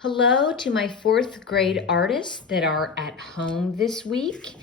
Hello to my fourth grade artists that are at home this week.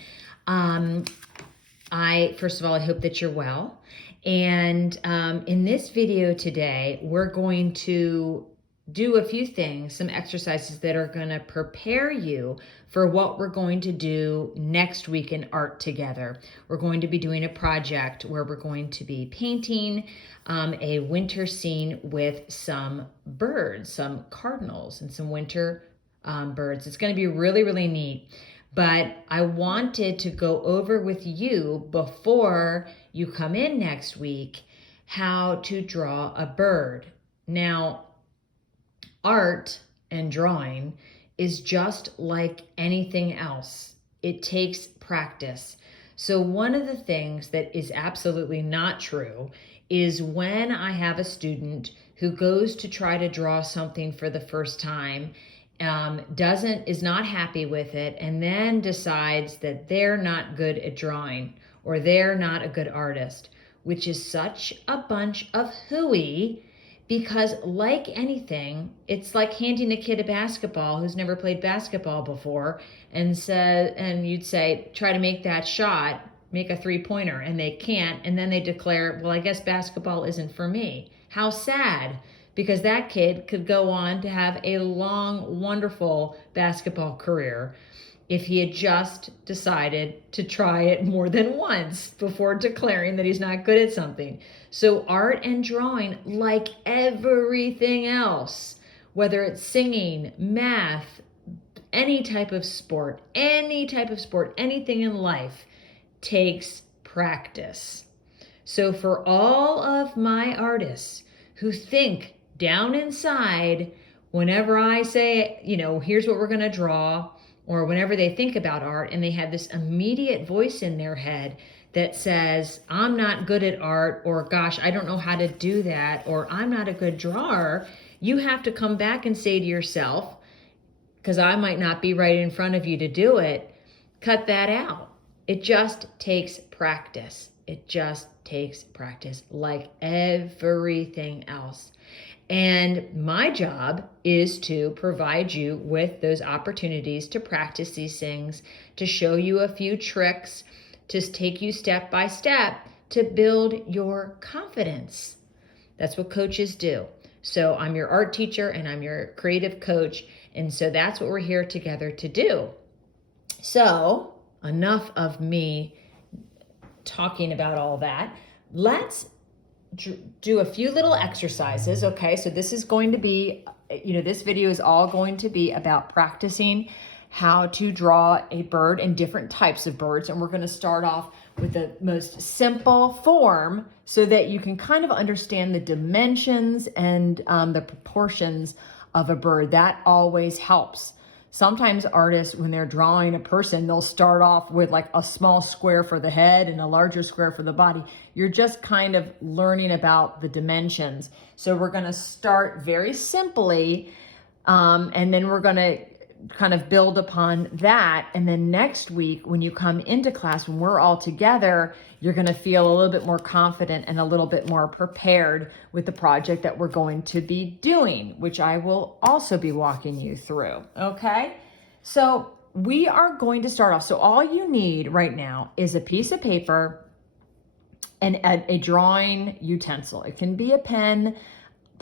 First of all, I hope that you're well. And in this video today, we're going to do a few things, some exercises that are going to prepare you for what we're going to do next week in art together. We're going to be doing a project where we're going to be painting a winter scene with some birds, some cardinals and some winter birds. It's going to be really, really neat. But I wanted to go over with you before you come in next week how to draw a bird. Now, art and drawing is just like anything else. It takes practice. So one of the things that is absolutely not true is when I have a student who goes to try to draw something for the first time, is not happy with it, and then decides that they're not good at drawing or they're not a good artist, which is such a bunch of hooey. Because like anything, it's like handing a kid a basketball who's never played basketball before and you'd say, try to make that shot, make a three-pointer, and they can't, and then they declare, well, I guess basketball isn't for me. How sad, because that kid could go on to have a long, wonderful basketball career if he had just decided to try it more than once before declaring that he's not good at something. So art and drawing, like everything else, whether it's singing, math, any type of sport, anything in life, takes practice. So for all of my artists who think down inside, whenever I say, here's what we're going to draw, or whenever they think about art and they have this immediate voice in their head that says, I'm not good at art, or gosh, I don't know how to do that, or I'm not a good drawer, you have to come back and say to yourself, because I might not be right in front of you to do it, cut that out. It just takes practice. It just takes practice, like everything else. And my job is to provide you with those opportunities to practice these things, to show you a few tricks, to take you step by step to build your confidence. That's what coaches do. So I'm your art teacher and I'm your creative coach. And so that's what we're here together to do. So enough of me talking about all that. Let's do a few little exercises. Okay, so this is going to be, this video is all going to be about practicing how to draw a bird and different types of birds. And we're going to start off with the most simple form so that you can kind of understand the dimensions and the proportions of a bird. That always helps. Sometimes artists, when they're drawing a person, they'll start off with like a small square for the head and a larger square for the body. You're just kind of learning about the dimensions. So we're going to start very simply, and then we're going to kind of build upon that. And then next week, when you come into class, when we're all together, you're going to feel a little bit more confident and a little bit more prepared with the project that we're going to be doing, which I will also be walking you through. Okay. So we are going to start off. So all you need right now is a piece of paper and a drawing utensil. It can be a pen.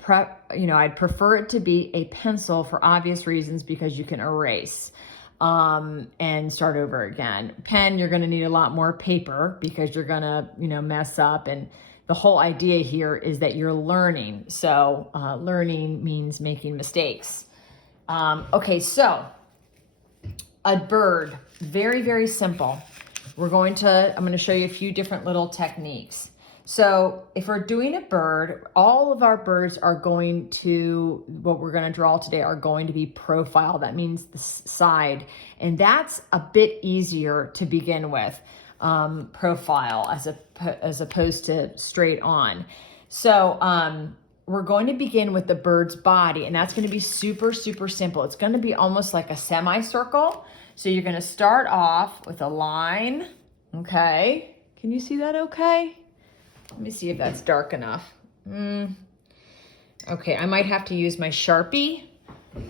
I'd prefer it to be a pencil for obvious reasons, because you can erase and start over again. Pen, you're going to need a lot more paper because you're going to, mess up. And the whole idea here is that you're learning. So learning means making mistakes. Okay, so a bird, very, very simple. I'm going to show you a few different little techniques. So if we're doing a bird, all of our birds are what we're going to draw today are going to be profile. That means the side. And that's a bit easier to begin with, profile as opposed to straight on. So we're going to begin with the bird's body, and that's going to be super, super simple. It's going to be almost like a semicircle. So you're going to start off with a line. Okay. Can you see that okay? Let me see if that's dark enough. Okay, I might have to use my Sharpie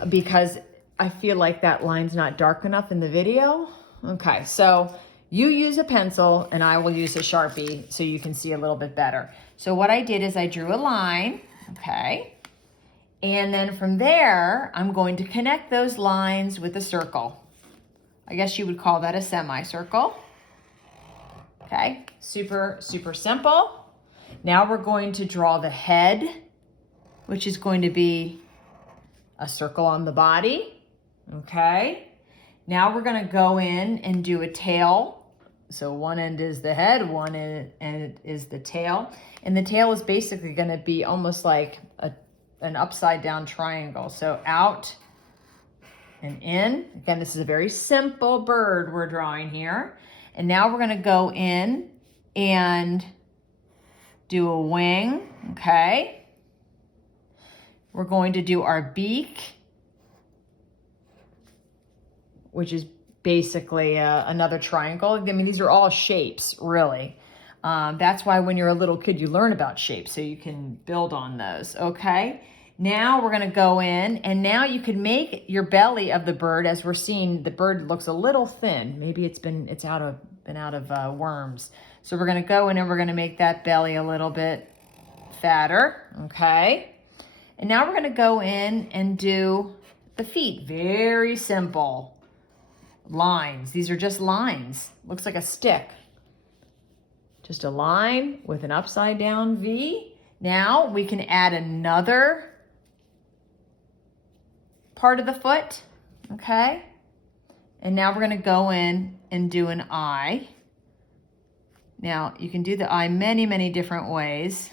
because I feel like that line's not dark enough in the video. Okay, so you use a pencil and I will use a Sharpie so you can see a little bit better. So what I did is I drew a line, okay? And then from there, I'm going to connect those lines with a circle. I guess you would call that a semicircle. Okay, super, super simple. Now we're going to draw the head, which is going to be a circle on the body. Okay, now we're going to go in and do a tail. So one end is the head, one end is the tail. And the tail is basically going to be almost like an upside down triangle. So out and in. Again, this is a very simple bird we're drawing here. And now we're going to go in and do a wing, okay? We're going to do our beak, which is basically another triangle. I mean, these are all shapes, really. That's why when you're a little kid, you learn about shapes so you can build on those, okay? Now we're gonna go in, and now you can make your belly of the bird. As we're seeing, the bird looks a little thin. Maybe it's been out of worms. So we're gonna go in and we're gonna make that belly a little bit fatter, okay? And now we're gonna go in and do the feet. Very simple lines. These are just lines. Looks like a stick. Just a line with an upside down V. Now we can add another part of the foot, okay? And now we're gonna go in and do an eye. Now you can do the eye many, many different ways,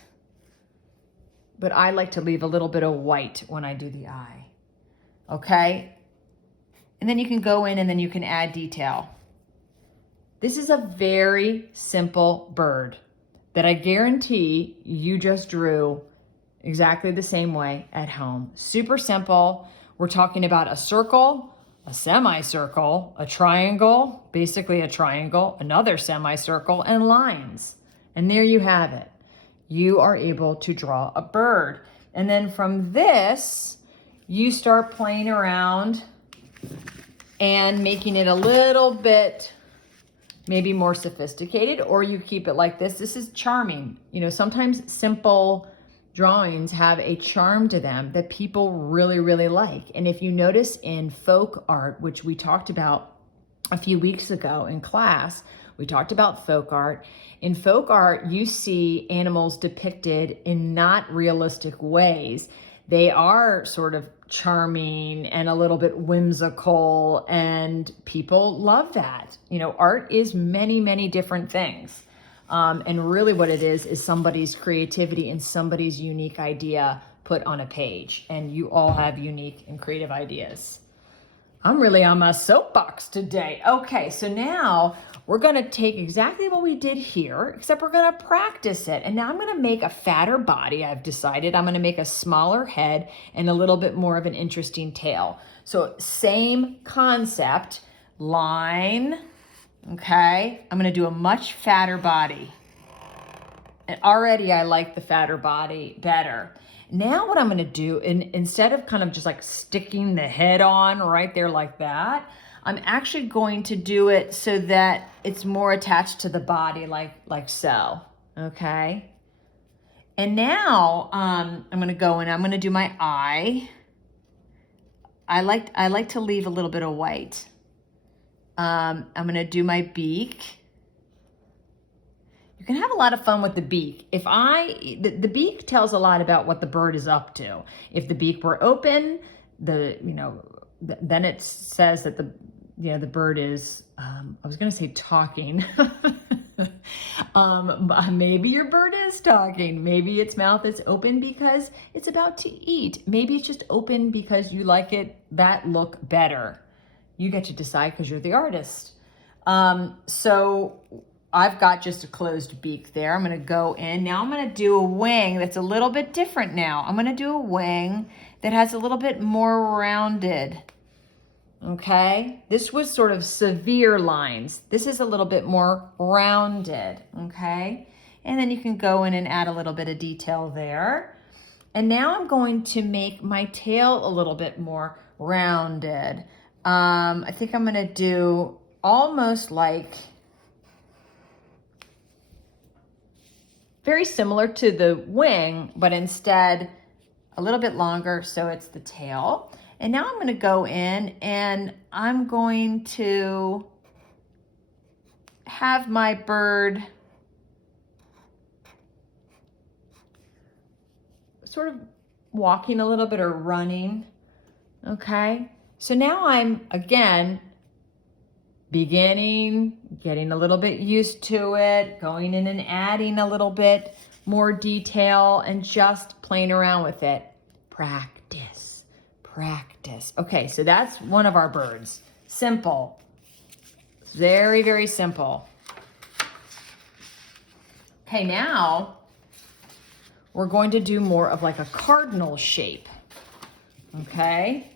but I like to leave a little bit of white when I do the eye, okay? And then you can go in and then you can add detail. This is a very simple bird that I guarantee you just drew exactly the same way at home. Super simple. We're talking about a circle, a semicircle, a triangle, basically a triangle, another semicircle, and lines. And there you have it. You are able to draw a bird. And then from this, you start playing around and making it a little bit maybe more sophisticated, or you keep it like this. This is charming. You know, sometimes simple drawings have a charm to them that people really, really like. And if you notice in folk art, which we talked about a few weeks ago in class, we talked about folk art. In folk art, you see animals depicted in not realistic ways. They are sort of charming and a little bit whimsical, and people love that. You know, art is many, many different things. And really what it is somebody's creativity and somebody's unique idea put on a page. And you all have unique and creative ideas. I'm really on my soapbox today. Okay, so now we're gonna take exactly what we did here, except we're gonna practice it. And now I'm gonna make a fatter body. I've decided I'm gonna make a smaller head and a little bit more of an interesting tail. So same concept, line, okay? I'm gonna do a much fatter body. And already I like the fatter body better. Now what I'm gonna do, instead of kind of just like sticking the head on right there like that, I'm actually going to do it so that it's more attached to the body like so, okay? And now I'm gonna go and I'm gonna do my eye. I like to leave a little bit of white. I'm gonna do my beak. You can have a lot of fun with the beak. The beak tells a lot about what the bird is up to. If the beak were open, then it says that the bird is, I was gonna say talking. Maybe your bird is talking. Maybe its mouth is open because it's about to eat. Maybe it's just open because you like that look better. You get to decide because you're the artist. So I've got just a closed beak there. I'm gonna go in. Now I'm gonna do a wing that's a little bit different now. I'm gonna do a wing that has a little bit more rounded, okay? This was sort of severe lines. This is a little bit more rounded, okay? And then you can go in and add a little bit of detail there. And now I'm going to make my tail a little bit more rounded. I think I'm gonna do almost like, very similar to the wing, but instead a little bit longer, so it's the tail. And now I'm gonna go in and I'm going to have my bird sort of walking a little bit or running, okay? So now I'm, again, getting a little bit used to it, going in and adding a little bit more detail and just playing around with it. Practice, practice. Okay, so that's one of our birds. Simple, very, very simple. Okay, now we're going to do more of like a cardinal shape, okay?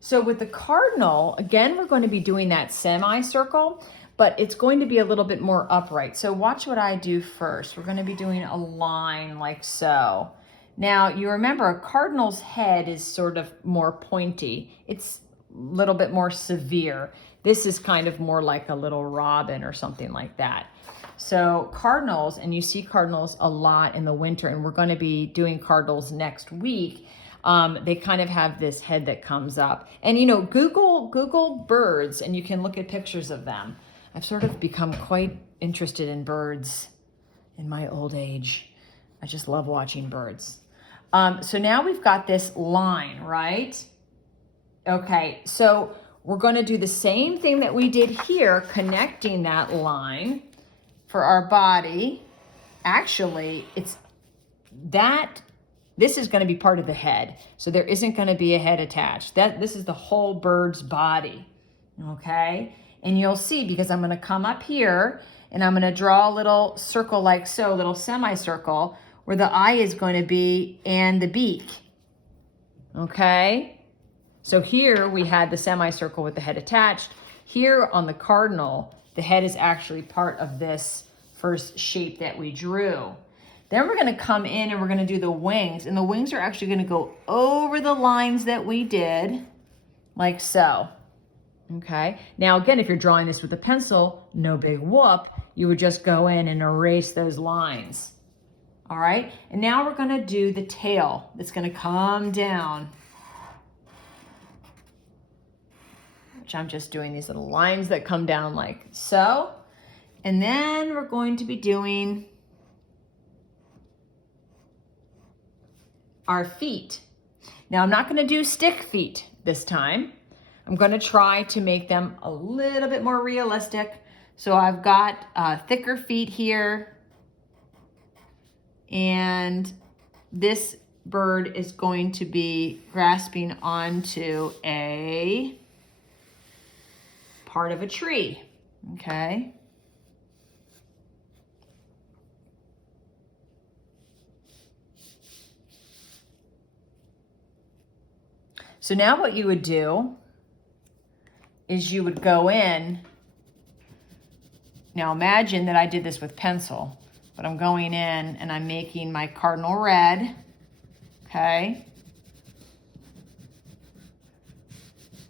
So with the cardinal, again, we're going to be doing that semicircle, but it's going to be a little bit more upright. So watch what I do first. We're going to be doing a line like so. Now, you remember a cardinal's head is sort of more pointy. It's a little bit more severe. This is kind of more like a little robin or something like that. So cardinals, and you see cardinals a lot in the winter, and we're going to be doing cardinals next week. They kind of have this head that comes up. And you know, Google birds and you can look at pictures of them. I've sort of become quite interested in birds in my old age. I just love watching birds. So now we've got this line, right? Okay, so we're going to do the same thing that we did here, connecting that line for our body. Actually, this is going to be part of the head. So there isn't going to be a head attached. This is the whole bird's body. Okay? And you'll see, because I'm going to come up here and I'm going to draw a little circle like so, a little semicircle where the eye is going to be and the beak. Okay? So here we had the semicircle with the head attached. Here on the cardinal, the head is actually part of this first shape that we drew. Then we're going to come in and we're going to do the wings. And the wings are actually going to go over the lines that we did, like so. Okay. Now, again, if you're drawing this with a pencil, no big whoop. You would just go in and erase those lines. All right. And now we're going to do the tail. It's going to come down. Which I'm just doing these little lines that come down like so. And then we're going to be doing our feet. Now, I'm not going to do stick feet this time. I'm going to try to make them a little bit more realistic. So I've got thicker feet here. And this bird is going to be grasping onto a part of a tree. Okay. So now what you would do is you would go in. Now imagine that I did this with pencil, but I'm going in and I'm making my cardinal red, okay?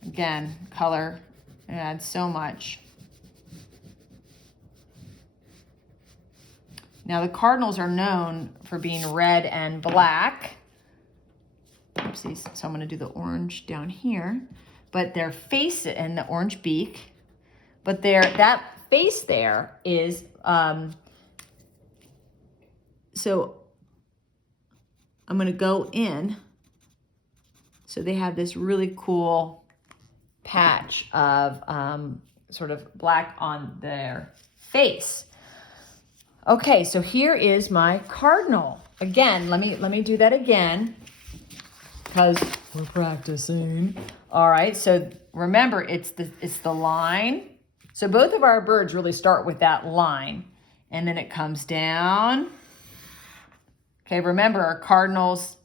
Again, color, it adds so much. Now the cardinals are known for being red and black. Oopsies, so I'm gonna do the orange down here. But their face and the orange beak, but that face there is, so I'm gonna go in. So they have this really cool patch of sort of black on their face. Okay, so here is my cardinal. Again, let me do that again, because we're practicing. All right, so remember, it's the line. So both of our birds really start with that line, and then it comes down. Okay, remember, our cardinal's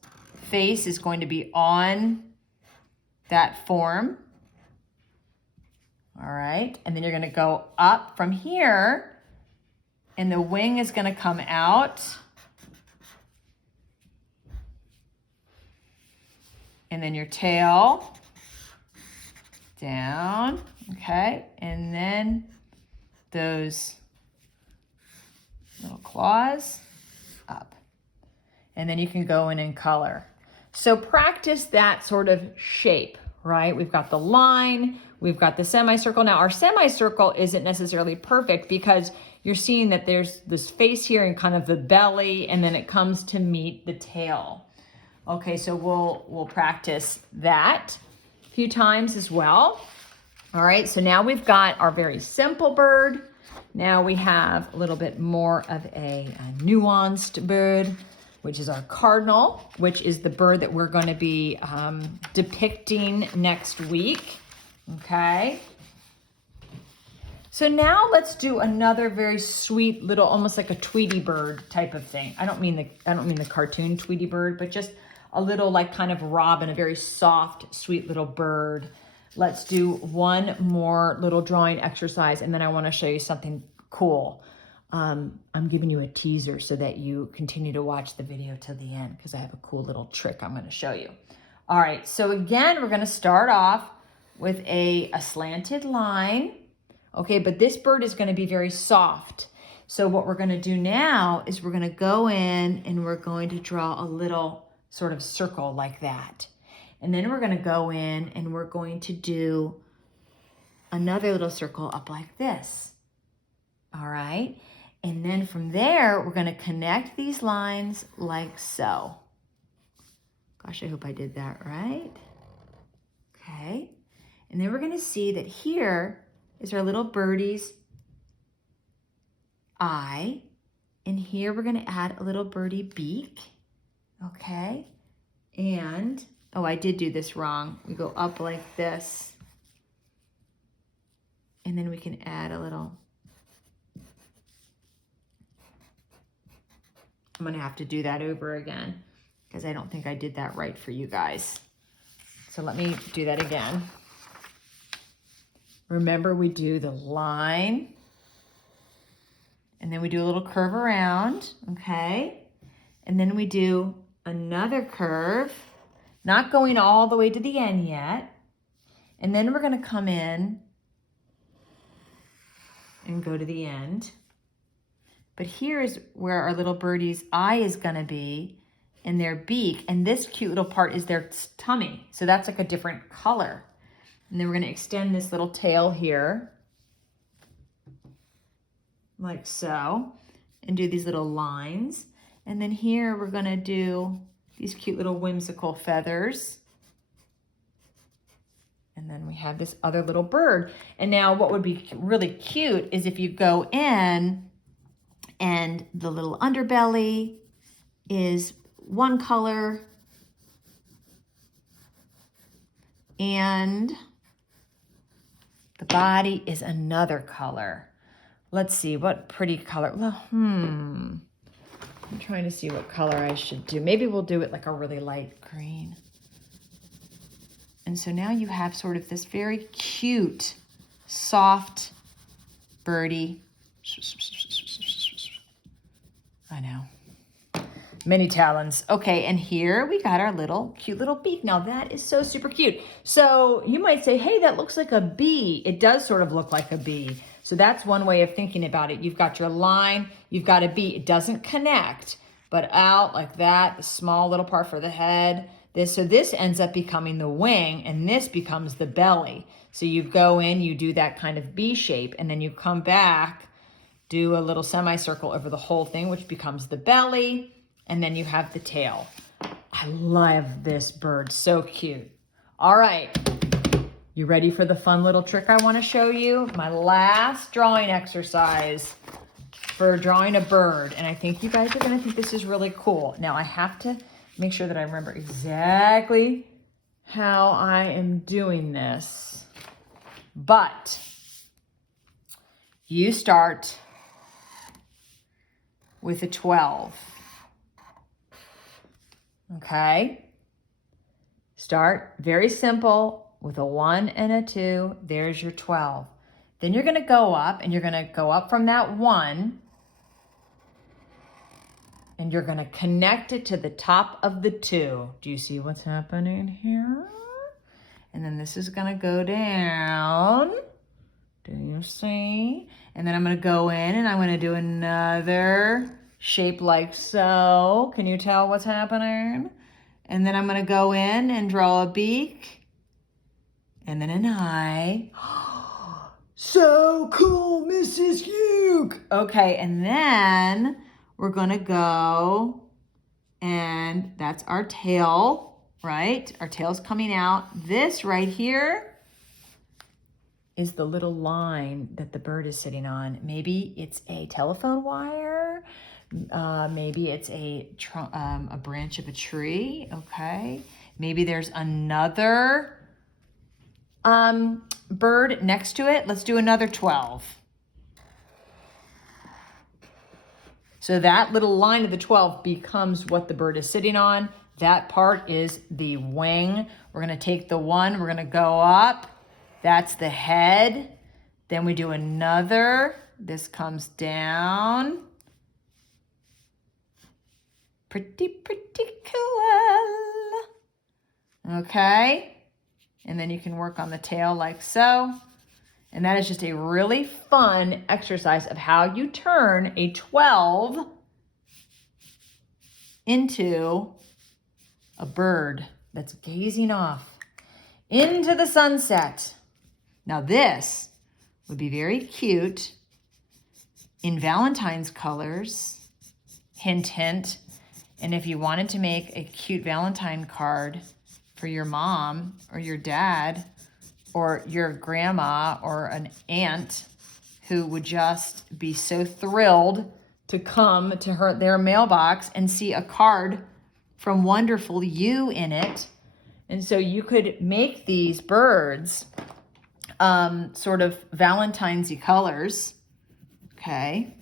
face is going to be on that form. All right, and then you're gonna go up from here, and the wing is going to come out. And then your tail down, okay? And then those little claws up. And then you can go in and color. So practice that sort of shape, right? We've got the line, we've got the semicircle. Now our semicircle isn't necessarily perfect because you're seeing that there's this face here and kind of the belly, and then it comes to meet the tail. Okay, so we'll practice that a few times as well. All right, so now we've got our very simple bird. Now we have a little bit more of a nuanced bird, which is our cardinal, which is the bird that we're going to be depicting next week. Okay. So now let's do another very sweet little, almost like a Tweety bird type of thing. I don't mean the cartoon Tweety bird, but just a little like kind of robin, a very soft, sweet little bird. Let's do one more little drawing exercise, and then I want to show you something cool. I'm giving you a teaser so that you continue to watch the video till the end because I have a cool little trick I'm going to show you. All right, so again, we're going to start off with a slanted line. Okay, but this bird is going to be very soft. So what we're going to do now is we're going to go in and we're going to draw a little sort of circle like that. And then we're going to go in and we're going to do another little circle up like this. All right. And then from there, we're going to connect these lines like so. Gosh, I hope I did that right. Okay. And then we're going to see that here is our little birdie's eye. And here we're going to add a little birdie beak. Okay. And, oh, I did do this wrong. We go up like this. And then we can add a little. I'm going to have to do that over again because I don't think I did that right for you guys. So let me do that again. Remember, we do the line and then we do a little curve around, okay? And then we do another curve, not going all the way to the end yet. And then we're going to come in and go to the end. But here's where our little birdie's eye is going to be and their beak. And this cute little part is their tummy. So that's like a different color. And then we're going to extend this little tail here, like so, and do these little lines. And then here we're going to do these cute little whimsical feathers. And then we have this other little bird. And now what would be really cute is if you go in and the little underbelly is one color and the body is another color. Let's see, what pretty color. Well, I'm trying to see what color I should do. Maybe we'll do it like a really light green. And so now you have sort of this very cute, soft birdie. I know. Many talons. Okay, and here we got our little cute little beak. Now that is so super cute. So you might say, hey, that looks like a bee. It does sort of look like a bee. So that's one way of thinking about it. You've got your line, you've got a bee. It doesn't connect, but out like that, the small little part for the head. So this ends up becoming the wing, and this becomes the belly. So you go in, you do that kind of bee shape, and then you come back, do a little semicircle over the whole thing, which becomes the belly, and then you have the tail. I love this bird, so cute. All right, you ready for the fun little trick I want to show you? My last drawing exercise for drawing a bird, and I think you guys are going to think this is really cool. Now I have to make sure that I remember exactly how I am doing this, but you start with a 12. Okay? Start very simple with a 1 and a 2. There's your 12. Then you're going to go up, and you're going to go up from that 1, and you're gonna connect it to the top of the 2. Do you see what's happening here? And then this is gonna go down. Do you see? And then I'm gonna go in and I'm gonna do another shape like so. Can you tell what's happening? And then I'm gonna go in and draw a beak and then an eye. So cool, Mrs. Uke. Okay, and then we're gonna go, and that's our tail, right? Our tail's coming out. This right here is the little line that the bird is sitting on. Maybe it's a telephone wire. Maybe it's a branch of a tree, okay? Maybe there's another bird next to it. Let's do another 12. So that little line of the 12 becomes what the bird is sitting on. That part is the wing. We're gonna take the 1, we're gonna go up. That's the head. Then we do another. This comes down. Pretty cool. Okay. And then you can work on the tail like so. And that is just a really fun exercise of how you turn a 12 into a bird that's gazing off into the sunset. Now this would be very cute in Valentine's colors. Hint, hint. And if you wanted to make a cute Valentine card for your mom or your dad or your grandma or an aunt who would just be so thrilled to come to their mailbox and see a card from Wonderful You in it. And so you could make these birds sort of Valentine's-y colors, okay?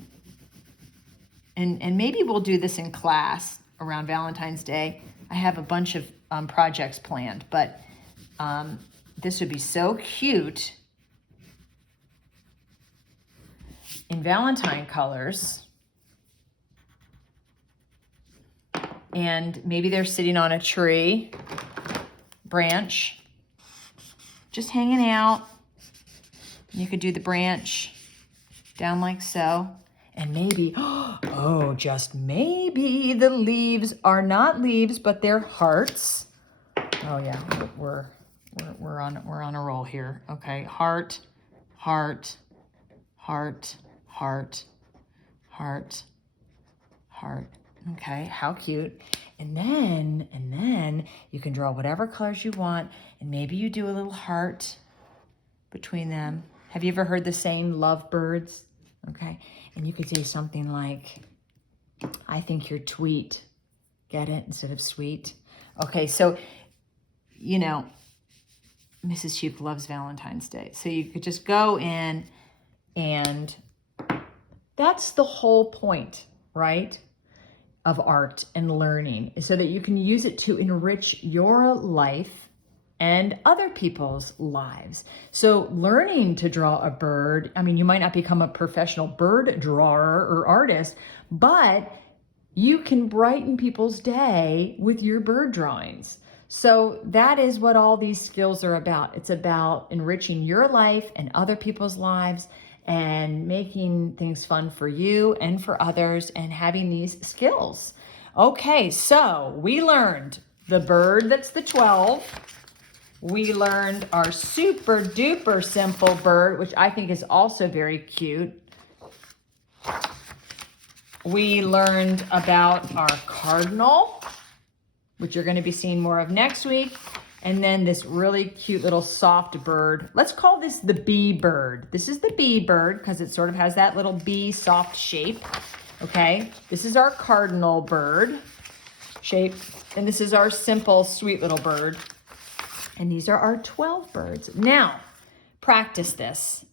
And maybe we'll do this in class around Valentine's Day. I have a bunch of projects planned, but this would be so cute in Valentine colors. And maybe they're sitting on a tree branch, just hanging out. You could do the branch down like so. And maybe, oh, just maybe the leaves are not leaves, but they're hearts. Oh yeah, we're on a roll here. Okay, heart, heart, heart, heart, heart, heart. Okay, how cute. And then you can draw whatever colors you want, and maybe you do a little heart between them. Have you ever heard the saying, love birds? Okay, and you could say something like, I think you're tweet. Get it? Instead of sweet. Okay, so, you know, Mrs. Uke loves Valentine's Day. So you could just go in, and that's the whole point, right, of art and learning, so that you can use it to enrich your life and other people's lives. So learning to draw a bird, I mean, you might not become a professional bird drawer or artist, but you can brighten people's day with your bird drawings. So that is what all these skills are about. It's about enriching your life and other people's lives and making things fun for you and for others and having these skills. Okay, so we learned the bird that's the 12. We learned our super duper simple bird, which I think is also very cute. We learned about our cardinal, which you're going to be seeing more of next week. And then this really cute little soft bird. Let's call this the bee bird. This is the bee bird because it sort of has that little bee soft shape. Okay, this is our cardinal bird shape. And this is our simple, sweet little bird. And these are our 12 birds. Now, practice this.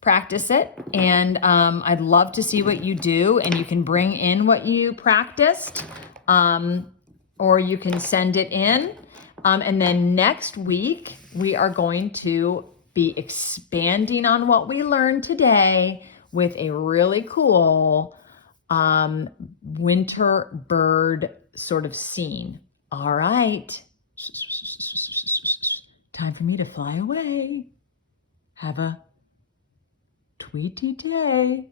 Practice it. And I'd love to see what you do. And you can bring in what you practiced. Or you can send it in. And then next week, we are going to be expanding on what we learned today with a really cool winter bird sort of scene. All right. Time for me to fly away. Have a tweety day.